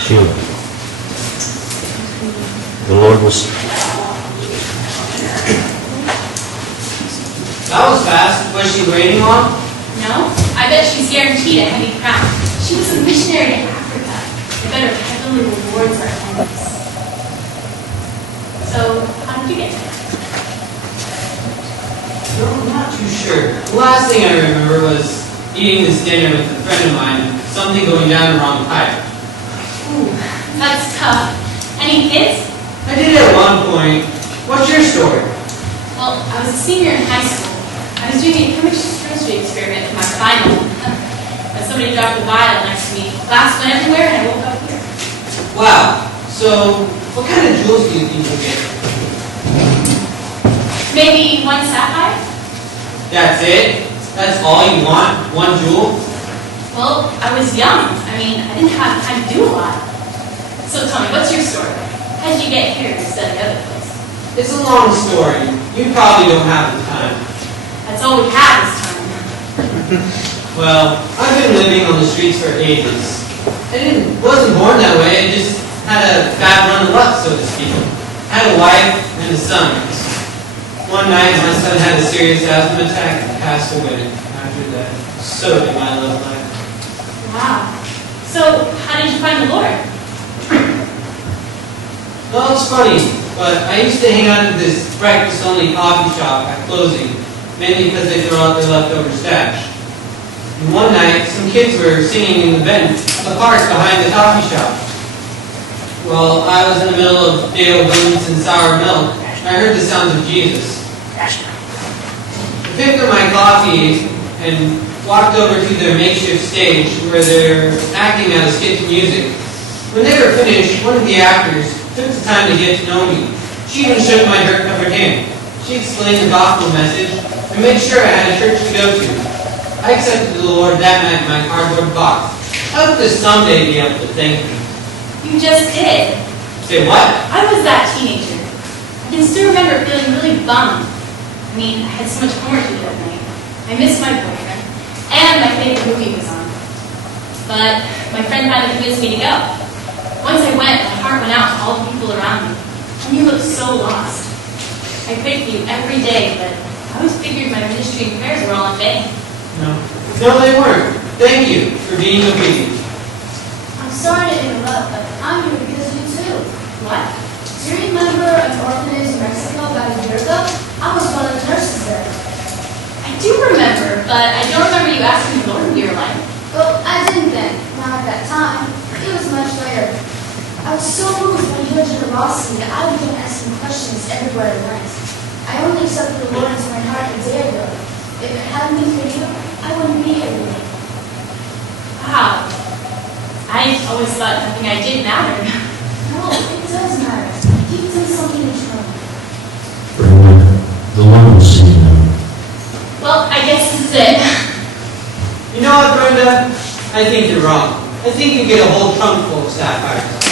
Sheila. The Lord will. That was fast. Was she waiting long? No, I bet she's guaranteed a heavy crown. She was a missionary to Africa. I bet her heavenly rewards are endless. So, how did you get there? No, I'm not too sure. The last thing I remember was eating this dinner with a friend of mine, something going down the wrong pipe. Ooh, that's tough. Any kids? I did at one point. What's your story? Well, I was a senior in high school. I was doing a chemistry experiment for my final. But somebody dropped a vial next to me. Glass went everywhere and I woke up here. Wow. So, what kind of jewels do you think you'll get? Maybe one sapphire? That's it? That's all you want? One jewel? Well, I was young. I mean, I didn't have time to do a lot. So tell me, what's your story? How did you get here instead of the other place? It's a long story. You probably don't have the time. That's all we have this time. Well, I've been living on the streets for ages. Wasn't born that way. I just had a bad run of luck, so to speak. I had a wife and a son. One night, my son had a serious asthma attack and passed away after that. So did my love life. Wow. So, how did you find the Lord? Well, it's funny, but I used to hang out at this breakfast-only coffee shop at closing, mainly because they throw out their leftover stash. And one night, some kids were singing in the park behind the coffee shop. Well, I was in the middle of Dale beans and sour milk. I heard the sounds of Jesus. I picked up my coffee and walked over to their makeshift stage where they're acting out a skit to music. When they were finished, one of the actors took the time to get to know me. She even shook my dirt-covered hand. She explained the gospel message and made sure I had a church to go to. I accepted the Lord that night in my cardboard box. I hope to someday be able to thank Him. You just did. Say what? I was that teenager. I can still remember feeling really bummed. I mean, I had so much homework to do that night. I missed my boyfriend, and my favorite movie was on. But my friend had to convince me to go. Once I went, my heart went out to all the people around me. And you looked so lost. I prayed for you every day, but I always figured my ministry and prayers were all in vain. No, they weren't. Thank you for being obedient. I'm sorry to interrupt, but I'm here because of you too. What? Do you remember an orphanage in Mexico about a year ago? I was one of the nurses there. I do remember, but I don't remember you asking the Lord into your life. Well, I didn't then, not at that time. It was much later. I was so moved by your generosity that I began asking questions everywhere I went. I only accepted the Lord into my heart a day ago. If it hadn't been for you, I wouldn't be here today. Wow. I always thought nothing I did mattered. No, it does matter. You've done something eternal. Brenda, the Lord will see you now. Well, I guess this is it. You know what, Brenda? I think you're wrong. I think you get a whole trunk full of sapphires.